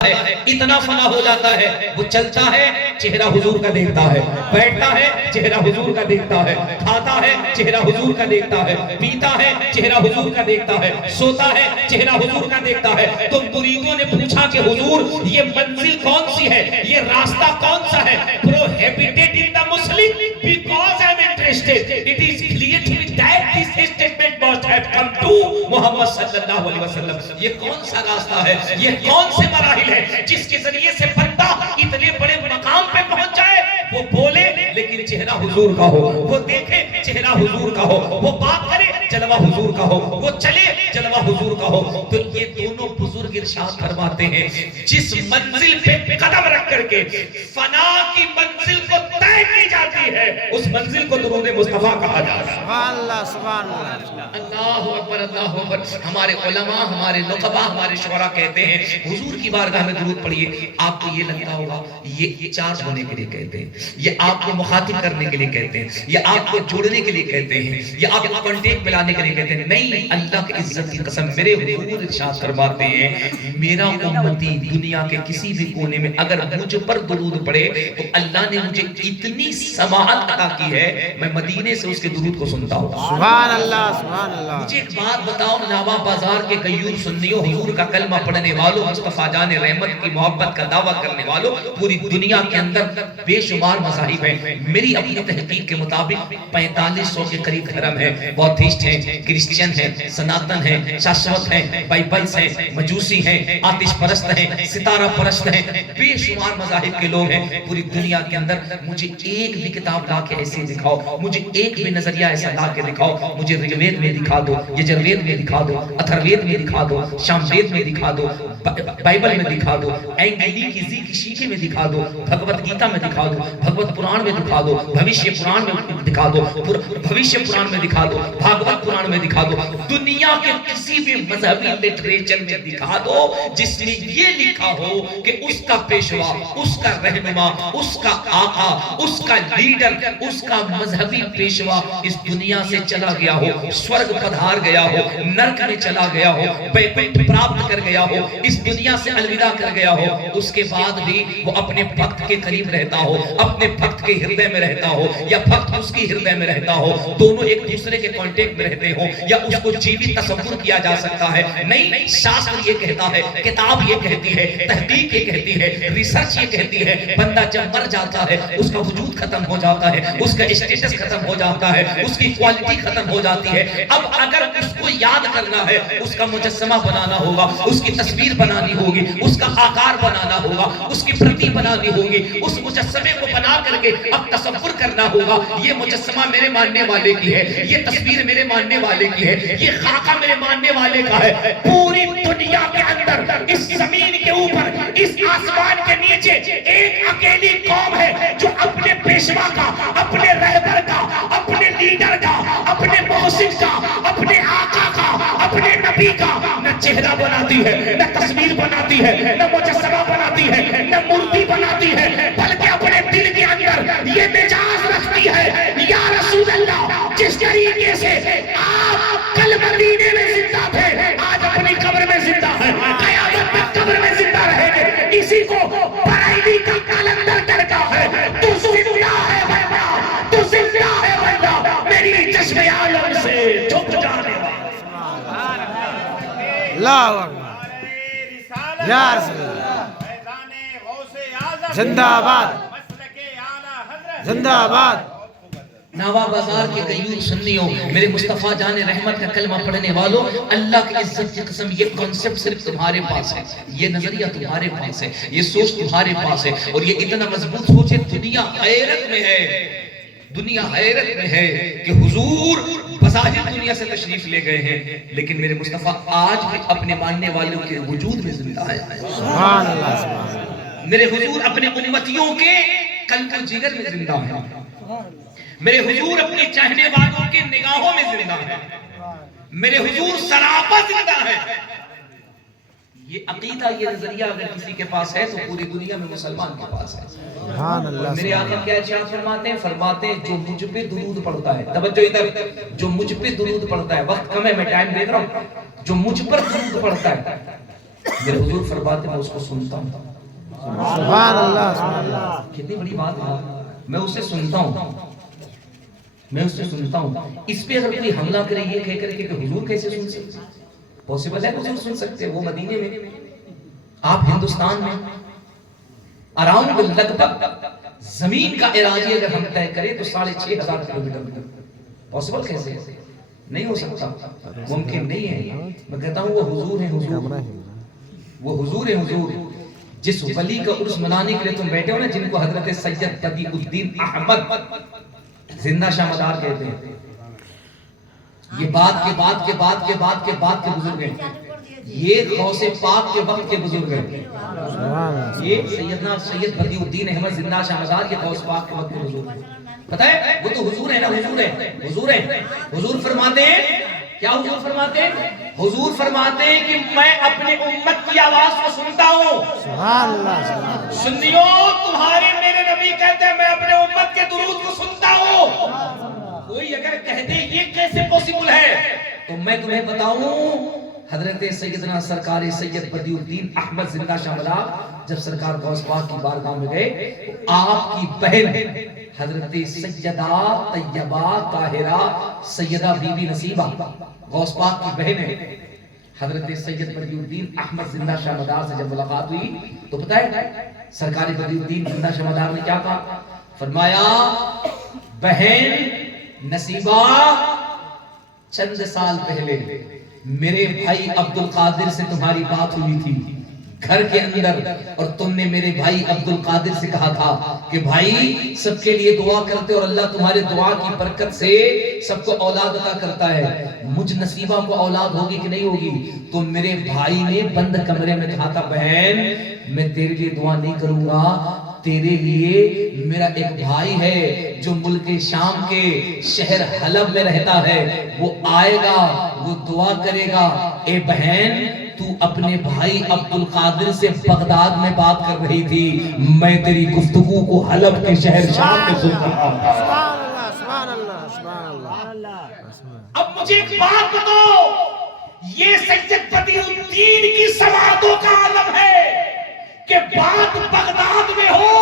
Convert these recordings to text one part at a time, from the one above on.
ہے اتنا فنا ہو جاتا ہے، وہ چلتا ہے چہرہ حضور کا دیکھتا ہے، بیٹھتا ہے چہرہ حضور کا دیکھتا ہے، کھاتا ہے چہرہ حضور کا دیکھتا ہے، پیتا ہے چہرہ حضور کا دیکھتا ہے، سوتا ہے چہرہ حضور کا دیکھتا ہے۔ تو مریدوں نے پوچھا کہ حضور یہ منزل کون سی ہے، یہ راستہ کون سا ہے؟ prohibited in the Muslim because I'm interested. It is clear to me that this statement must have come to محمد صلی اللہ علیہ وسلم۔ یہ کون سا راستہ ہے، یہ کون سے مراحل ہے جس کے ذریعے سے بندہ اتنے بڑے مقام پہ پہنچ جائے؟ وہ بولے لیکن چہرہ حضور کا ہو، وہ دیکھے چہرہ حضور کا ہو، وہ بات کرے جلوہ حضور کا ہو، وہ چلے جلوہ حضور کا ہو۔ تو یہ دونوں بزرگ ارشاد فرماتے ہیں جس منزل پہ قدم رکھ کر کے فنا کی منزل کو طے کی جاتی ہے اس منزل کو درود مصطفیٰ کہا جاتا ہے۔ سبحان اللہ سبحان اللہ، اللہ اکبر اللہ اکبر۔ ہمارے علماء، ہمارے نقبا، ہمارے شعراء کہتے ہیں حضور کی بارگاہ میں درود پڑھیے۔ آپ کو یہ لگتا ہوگا یہ چارج ہونے کے لیے کہتے ہیں، یہ آپ کو مخاطب کرنے کے لیے کہتے ہیں، یہ آپ کو جوڑنے کے لیے کہتے ہیں، یہ آپ کو کانٹیکٹ میں لانے کے لیے کہتے ہیں۔ نہیں، اللہ کی عزت کی قسم میرے حضور ارشاد فرماتے ہیں میرا امتی دنیا کے کسی بھی کونے میں اگر مجھ پر درود پڑھے تو اللہ نے مجھے اتنی سماعت عطا کی ہے میں مدینے سے اس کے درود کو سنتا ہوں۔ سبحان اللہ سبحان اللہ۔ مجھے ایک بات بتاؤ ناوا بازار کے غیور سنیوں، حضور کا کلمہ پڑھنے والوں، مصطفیٰ جان رحمت کی محبت کا دعویٰ کرنے والوں، پوری دنیا کے اندر بے شمار مذاہب ہیں۔ میری اپنی تحقیق کے مطابق 4500 کے قریب دھرم ہے۔ بودھسٹ ہیں، کرسچن ہیں، سناتن ہیں، شاشوت ہیں، بائبلز ہیں، مجوسی ہیں، آتش پرست ہیں، ستارہ پرست ہیں، بے شمار مذاہب کے لوگ ہیں پوری دنیا کے اندر۔ مجھے ایک بھی کتاب لا کے ایسے دکھاؤ، مجھے ایک بھی نظریہ ایسا لا کے دکھاؤ، مجھے رگوید میں دکھا دو، یجروید میں دکھا دو، اتھروید میں دکھا دو، شاموید میں دکھا دو، بائبل میں دکھا دو، اینگلی کی زی کی شیشے میں دکھا دو، بھگوت گیتا میں دکھا دو، بھگوت پران میں دکھا دو، بھوشیہ پران میں دکھا دو، بھوشیہ پران میں دکھا دو، بھاگوت پران میں دکھا دو، دنیا کے کسی بھی مذہبی لٹریچر میں دکھا دو جس میں یہ لکھا ہو کہ اس کا پیشوا، اس کا رہنما، اس کا آقا، اس کا لیڈر، اس کا مذہبی پیشوا اس دنیا سے چلا گیا ہو، سورگ پدھار گیا ہو، نرک میں چلا گیا ہو، بیکونٹھ پراپت کر گیا ہو، اس دنیا سے الوداع کر گیا ہو، اس کے بعد بھی وہ اپنے بھکت کے قریب رہتا ہو، اپنے بھکت کے ہردے میں رہتا ہو یا بھکت اس کی ہردے میں رہتا ہو، دونوں ایک دوسرے کے کانٹیکٹ میں رہتے ہوں یا اس کو جیوی تصور کیا جا سکتا ہے۔ نہیں، شاستر یہ کہتا ہے، کتاب یہ کہتی ہے، تحقیق یہ کہتی ہے، ریسرچ یہ کہتی ہے بندہ جب مر جاتا ہے اس کا وجود ختم ہو جاتا ہے، اس کا اسٹیٹس ختم ہو جاتا ہے، اس کی کوالٹی ختم ہو جاتی ہے۔ اب اگر اس کو یاد کرنا ہے اس کا مجسمہ بنانا ہوگا، اس کی تصویر بنانی ہوگی، اس کا آکار بنانا ہوگا، اس کی پرتی بنانی ہوگی، اس مجسمے کو بنا کر کے اب تصور کرنا ہوگا یہ مجسمہ میرے ماننے والے کی ہے، یہ تصویر میرے ماننے والے کی ہے، یہ خاکہ میرے ماننے والے کا ہے۔ پوری دنیا کے اندر اس زمین کے اوپر اس آسمان کے نیچے ایک اکیلی قوم ہے جو اپنے پیشوا کا، اپنے رہبر کا، اپنے لیڈر کا، اپنے محسن کا، اپنے آقا کا، اپنے نبی کا نہ چہرہ بناتی ہے، نہ تصویر بناتی ہے، نہ مجسمہ بناتی ہے، نہ مورتی بناتی ہے، بلکہ اپنے دل کے اندر یہ مزاج رکھتی ہے یا رسول اللہ جس طریقے سے آپ کل مدینے میں زندہ تھے آج اپنی قبر میں زندہ ہے، قیامت میں قبر میں زندہ رہیں گے۔ اسی کو برائیلی کا کلندر کرتا ہے، تو زندہ ہے بندہ، تو زندہ ہے بندہ، میری چشم عالم سے جھک جانے والا۔ اللہ اکبر یا رسول اللہ، زندہ آباد زندہ آباد۔ ناوا بازار کے غیور سنیوں، میرے مصطفیٰ جان رحمت کا کلمہ پڑھنے والوں، اللہ کی عزت کی قسم یہ کانسیپٹ صرف تمہارے پاس ہے، یہ نظریہ تمہارے پاس ہے، یہ سوچ تمہارے پاس ہے، اور یہ اتنا مضبوط سوچ ہے دنیا حیرت میں ہے، دنیا حیرت میں ہے کہ حضور بظاہر دنیا سے تشریف لے گئے ہیں لیکن میرے مصطفیٰ آج بھی اپنے ماننے والوں کے وجود میں زندہ ہے۔ سبحان اللہ سبحان اللہ۔ میرے حضور اپنے امتیوں کے قلب و جگر میں زندہ ہے، میرے حضور اپنے چاہنے والوں کے نگاہوں میں زندہ ہے، میرے حضور سراپا زندہ ہے۔ یہ عقیدہ، یہ نظریہ اگر کسی کے پاس ہے تو پوری دنیا میں مسلمان کے پاس ہے۔ سبحان اللہ۔ میرے آقا کیا ارشاد فرماتے ہیں جو مجھ پہ درود پڑھتا ہے، توجہ ادھر، جو مجھ پہ درود پڑھتا ہے، وقت کم ہے میں ٹائم دیکھ رہا ہوں، جو مجھ پر درود پڑھتا ہے میرے حضور فرماتے میں اس کو سنتا ہوں. سبحان اللہ سبحان اللہ. کتنی بڑی بات ہے. میں اسے سنتا ہوں, میں اسے سنتا ہوں. اس پہ اگر کوئی حملہ کرے یہ کہہ کر کے کہ حضور کیسے سن سکتے, پاسبل ہے حضور سن سکتے, وہ مدینے میں, آپ ہندوستان میں اراؤنڈ لگ بھگ زمین کا اراضی اگر ہم طے کریں تو 6,500 کلومیٹر. پاسبل کیسے, نہیں ہو سکتا, ممکن نہیں ہے. میں کہتا ہوں وہ حضور ہیں, حضور, وہ حضور ہیں, حضور. جس ولی کا عرس منانے کے لیے تم بیٹھے ہو نا, جن کو حضرت سید بدیع الدین احمد زندہ شاہ مدار کہتے ہیں, یہ بات کے بعد کے بعد کے بعد کے بعد کے بزرگ ہیں, یہ غوث پاک کے وقت کے بزرگ ہیں. یہ سیدنا سید بدیع الدین احمد زندہ شاہ مدار, یہ غوث پاک کے وقت کے بزرگ ہیں. پتہ ہے وہ تو حضور ہے نا, حضور ہے, حضور ہے. حضور فرماتے ہیں, کیا حضور فرماتے ہیں؟ حضور فرماتے ہیں کہ میں اپنے امت کی آواز کو سنتا ہوں. سبحان اللہ سبحان اللہ. سنیو, تمہارے میرے نبی کہتے ہیں میں اپنے امت کے درود کو سنتا ہوں. کوئی اگر کہہ دے یہ کیسے پوسیبل ہے, تو میں تمہیں بتاؤں, حضرت سیدنا سرکار سید بدیع الدین احمد زندہ شاہ مدار جب سرکار غوث پاک کی بارگاہ میں گئے, آپ کی بہن حضرت سیدہ طیبہ طاہرہ سیدہ بی بی نصیبہ غوث پاک کی بہن ہے, حضرت سید بدیع الدین احمد زندہ شاہ مدار سے جب ملاقات ہوئی تو پتہ ہے سرکار بدیع الدین زندہ شاہ مدار نے کیا کہا؟ فرمایا بہن نصیبہ, چند سال پہلے میرے بھائی عبد القادر سے تمہاری بات ہوئی تھی گھر کے اندر, اور تم نے میرے بھائی عبد القادر سے کہا تھا کہ بھائی سب کے لیے دعا کرتے اور اللہ تمہارے دعا کی برکت سے سب کو اولاد عطا کرتا ہے. مجھ نصیبہ کو اولاد ہوگی کہ نہیں ہوگی؟ تو میرے بھائی نے بند کمرے میں کہا تھا بہن میں تیرے لیے دعا نہیں کروں گا, تیرے لیے میرا ایک بھائی ہے جو ملک شام کے شہر حلب میں رہتا ہے, وہ آئے گا, وہ دعا کرے گا. اے بہن تو اپنے بھائی عبد القادر سے بغداد میں بات کر رہی تھی, میں تیری گفتگو کو حلب کے شہر شام میں سن رہا ہوں. سبحان اللہ سبحان اللہ سبحان اللہ. اب مجھے ایک بات بتاؤ, یہ سید بدیع الدین کی سماعتوں کا عالم ہے کہ بات بغداد میں ہو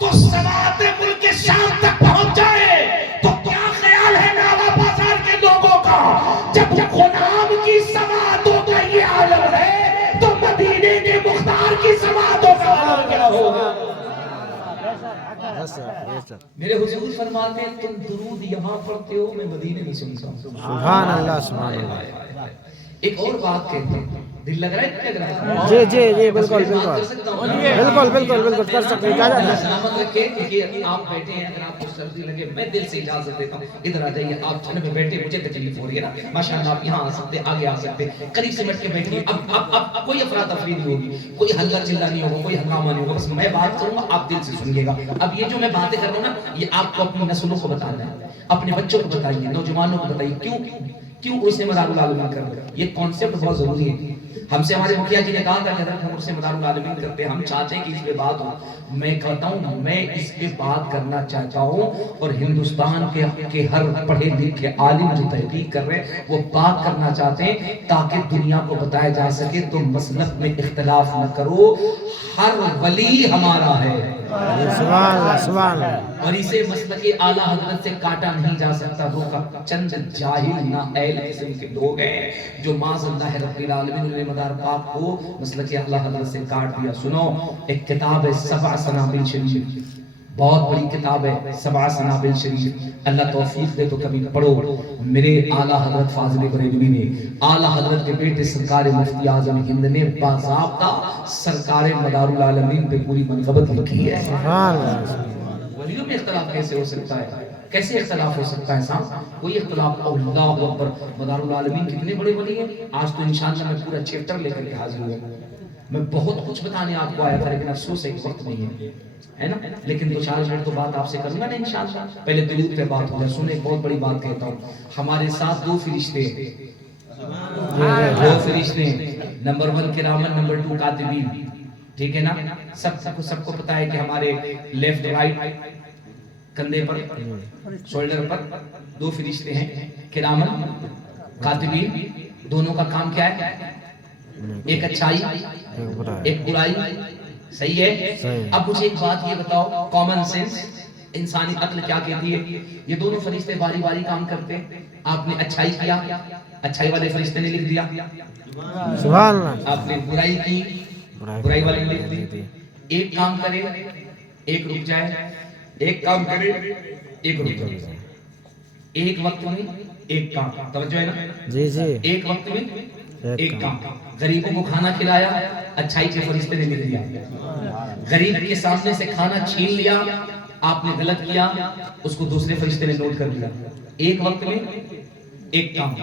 تو سماعت ملک شام تک پہنچ جائے, تو کیا خیال ہے ناوا بازار کے لوگوں کا جب غلام کی سماعتوں کا یہ عالم ہے تو مدینے کے مختار کی سماعتوں کا عالم کیا ہوگا؟ میرے حضور فرماتے ہیں تم درود یہاں پڑھتے ہو, میں مدینے میں سنتا ہوں. سبحان اللہ سبحان اللہ. ایک اور بات کہتے ہیں, دل لگ رہا ہے کہ لگ رہا ہے؟ جی جی جی بالکل بالکل بالکل بالکل بالکل کر سکتے ہیں. سلامت رکھے کہ آپ بیٹھے ہیں, اگر آپ کو سردی لگے میں دل سے اجازت دیتا ہوں, ادھر آ جائیے. آپ چھن میں بیٹھے, مجھے تکلیف ہو رہی ہے نا, ماشاءاللہ آپ یہاں آ سکتے, آگے آ سکتے, قریب سے بیٹھ کے بیٹھیے. اب کوئی افراتفری نہیں ہوگی, کوئی ہلکا چلا نہیں ہوگا, کوئی ہنگامہ نہیں ہوگا, بس میں بات کروں گا آپ دل سے سنیے گا. اب یہ جو میں باتیں کر رہا ہوں نا, یہ آپ کو اپنی نسلوں کو بتانا ہے, اپنے بچوں کو بتائیے, نوجوانوں کو بتائیے کیوں اسے مدار العالمین کرنا. یہ کانسیپٹ بہت ضروری ہے. ہم سے ہمارے مکھیا جی نے کہا تھا کہ حضرت ہم اسے مدار العالمین کرتے ہیں, ہم چاہتے ہیں کہ اس پہ بات ہو. میں کہتا ہوں میں اس پہ بات کرنا چاہتا ہوں, اور ہندوستان کے ہر پڑھے لکھے عالم جو تحقیق کر رہے ہیں وہ بات کرنا چاہتے ہیں تاکہ دنیا کو بتایا جا سکے تم مسلک میں اختلاف نہ کرو, ہر ولی ہمارا ہے. سبحان اللہ سبحان اللہ. اور اسے مسلک اعلیٰ حضرت سے کاٹا نہیں جا سکتا. وہ چند جاہل نااہل قسم کے لوگ ہیں جو معاذ اللہ رب العالمین نے مدار پاک کو مسلک اعلیٰ حضرت سے کاٹ دیا. سنو, ایک کتاب ہے سبع سنابل شریف, بہت بڑی کتاب ہے سبع سنابل شریف, اللہ توفیق دے تو کبھی پڑھو. میرے اعلیٰ حضرت فاضل بریلوی نے, اعلیٰ حضرت کے بیٹے سرکار مفتی اعظم ہند نے باضابطہ سرکار مدار العالمین پہ پوری منقبت لکھی ہے. سبحان اللہ. ولیوں میں اختلاف کیسے ہو سکتا ہے, کیسے اختلاف ہو سکتا ہے صاحب؟ کوئی اختلاف. اللہ اکبر, مدار العالمین کتنے بڑے ولی ہیں. آج تو انشاءاللہ میں پورا چیپٹر لے کر کے حاضر ہوا, میں بہت کچھ بتانے آپ کو آیا تھا لیکن افسوس ہے کہ وقت نہیں ہے نا, لیکن 2-4 منٹ تو بات آپ سے کروں گا نا انشاءاللہ. پہلے درود پہ بات ہو جائے. سنیں, ایک بہت بڑی بات کہتا ہوں, ہمارے ساتھ 2 فرشتے ہیں, 2 فرشتے ہیں, نمبر 1 کرامن, نمبر 2 کاتبین. ٹھیک ہے نا, سب کو پتا ہے کہ ہمارے لیفٹ رائٹ کندھے پر شولڈر پر 2 فرشتے ہیں, کرامن کاتبین. دونوں کا کام کیا ہے؟ ایک اچھائی ایک برائی، صحیح ہے؟ صحیح۔ اب مجھے ایک بات یہ بتاؤ، کامن سینس، انسانی عقل کیا کہتی ہے؟ یہ دونوں فرشتے باری باری کام کرتے ہیں، آپ نے اچھائی کیا، اچھائی والے فرشتے نے لکھ دیا، سبحان اللہ، آپ نے برائی کی، برائی والے نے لکھ دی۔ ایک کام کرے ایک رک جائے، ایک کام کرے ایک رک جائے، ایک وقت میں ایک کام، توجہ ہے نا؟ جی جی، ایک وقت میں ایک کام، غریبوں کو کھانا کھلایا، اچھائی کے فرشتے نے لکھ دیا، غریب کے سامنے سے کھانا چھین لیا، آپ نے غلط کیا، اس کو دوسرے فرشتے نے نوٹ کر لیا۔ ایک وقت میں ایک کام،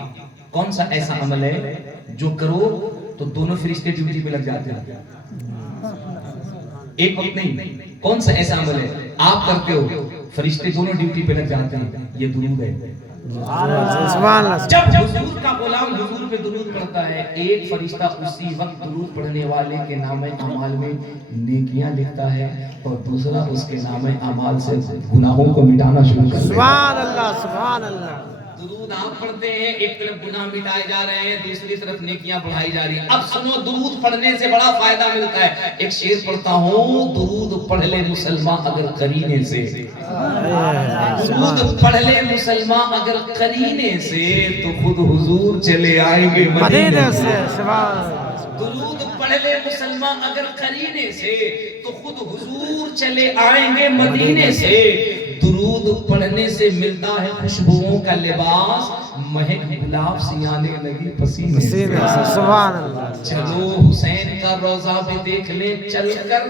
کون سا ایسا عمل ہے جو کرو تو دونوں فرشتے ڈیوٹی پہ لگ جاتے ہیں؟ ایک وقت نہیں، کون سا ایسا عمل ہے آپ کرتے ہو فرشتے دونوں ڈیوٹی پہ لگ جاتے ہیں؟ یہ درود ہے۔ سبحان اللہ، جب حضور کا غلام حضور پہ درود پڑھتا ہے، ایک فرشتہ اسی وقت درود پڑھنے والے کے نامہ اعمال میں نیکیاں لکھتا ہے، اور دوسرا اس کے نامہ اعمال سے گناہوں کو مٹانا شروع کر دیتا ہے۔ سبحان اللہ، سبحان اللہ، درود آپ پڑھتے ہیں، ایک طرف گناہ مٹائے جا رہے ہیں، دوسری طرف نیکیاں بڑھائی جا رہی ہیں۔ اب سنو، درود پڑھنے سے بڑا فائدہ ملتا ہے۔ ایک شعر پڑھتا ہوں، درود پڑھ لے مسلمان اگر قرینے سے، درود پڑھ لے مسلمان اگر قرینے سے، تو خود حضور چلے آئیں گے مدینے سے۔ سبحان اللہ، درود پڑھ لے مسلمان اگر قرینے سے، تو خود حضور چلے آئیں گے مدینے سے۔ درود پڑھنے سے ملتا ہے خوشبوؤں کا لباس، مہک گلاب سی آنے لگی پسینے سے۔ سبحان اللہ، چلو حسین کا روضہ بھی دیکھ لیں چل کر،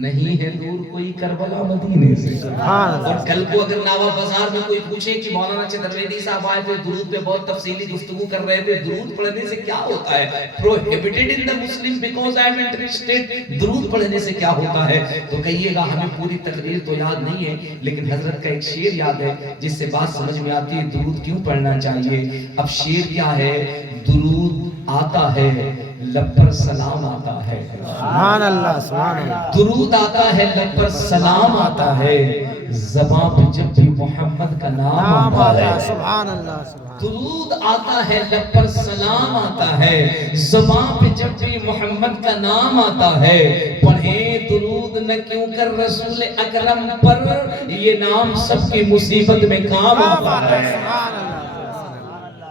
نہیں ہے دور کوئی کربلا مدینے سے۔ سبحان اللہ، اور کل کو اگر ناوا بازار میں کوئی پوچھے کہ مولانا چترویدی صاحب آئے تھے، درود پہ بہت تفصیلی گفتگو کر رہے تھے، درود پڑھنے سے کیا ہوتا ہے؟ prohibited in the Muslim because I am interested، درود پڑھنے سے کیا ہوتا ہے؟ تو کہیے گا ہمیں پوری تقریر تو یاد نہیں ہے، لیکن حضرت کا ایک شعر یاد ہے جس سے بات سمجھ میں آتی ہے درود کیوں پڑھنا چاہیے۔ اب شعر کیا ہے؟ درود آتا ہے لب پر سلام آتا ہے، سبحان اللہ، سبحان اللہ، درود آتا ہے لب پر سلام آتا ہے، زباں پہ جب بھی محمد کا نام آتا ہے۔ سبحان اللہ، سبحان درود آتا ہے لب پر سلام آتا ہے، زباں پہ جب بھی محمد کا نام آتا ہے۔ پڑھیں درود نہ کیوں کر رسول اکرم پر، یہ نام سب کی مصیبت میں کام آتا ہے۔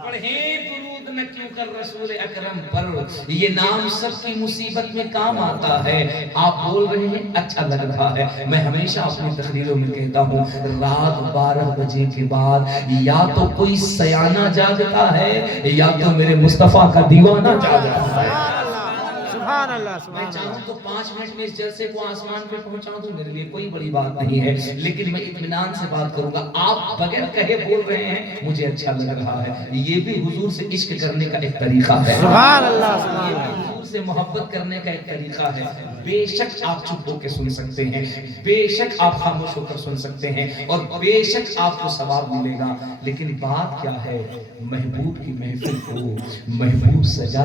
پڑھیں درود نہ کیوں کر رسول اکرم پر، یہ نام سب کی مصیبت میں کام آتا ہے۔ آپ بول رہے ہیں اچھا لگ رہا ہے، میں ہمیشہ اپنی تقریروں میں کہتا ہوں، رات 12 بجے کے بعد یا تو کوئی سیانہ جاگتا ہے یا تو میرے مصطفیٰ کا دیوانہ جاگتا ہے۔ سبحان اللہ، میں چاہوں تو 5 منٹ میں اس جلسے کو آسمان پہ پہنچاؤں تو میرے لیے کوئی بڑی بات نہیں ہے، لیکن میں اطمینان سے بات کروں گا۔ آپ بغیر کہے بول رہے ہیں مجھے اچھا لگ رہا ہے، یہ بھی حضور سے عشق کرنے کا ایک طریقہ ہے، سبحان اللہ، سبحان یہ بھی اللہ، حضور سے محبت کرنے کا ایک طریقہ ہے۔ بے شک آپ چپ ہو کے سن سکتے ہیں، بے شک آپ خاموش ہو کر سن سکتے ہیں، اور بے شک آپ کو ثواب ملے گا، لیکن بات کیا ہے؟ محبوب کی محفل کو محبوب سجا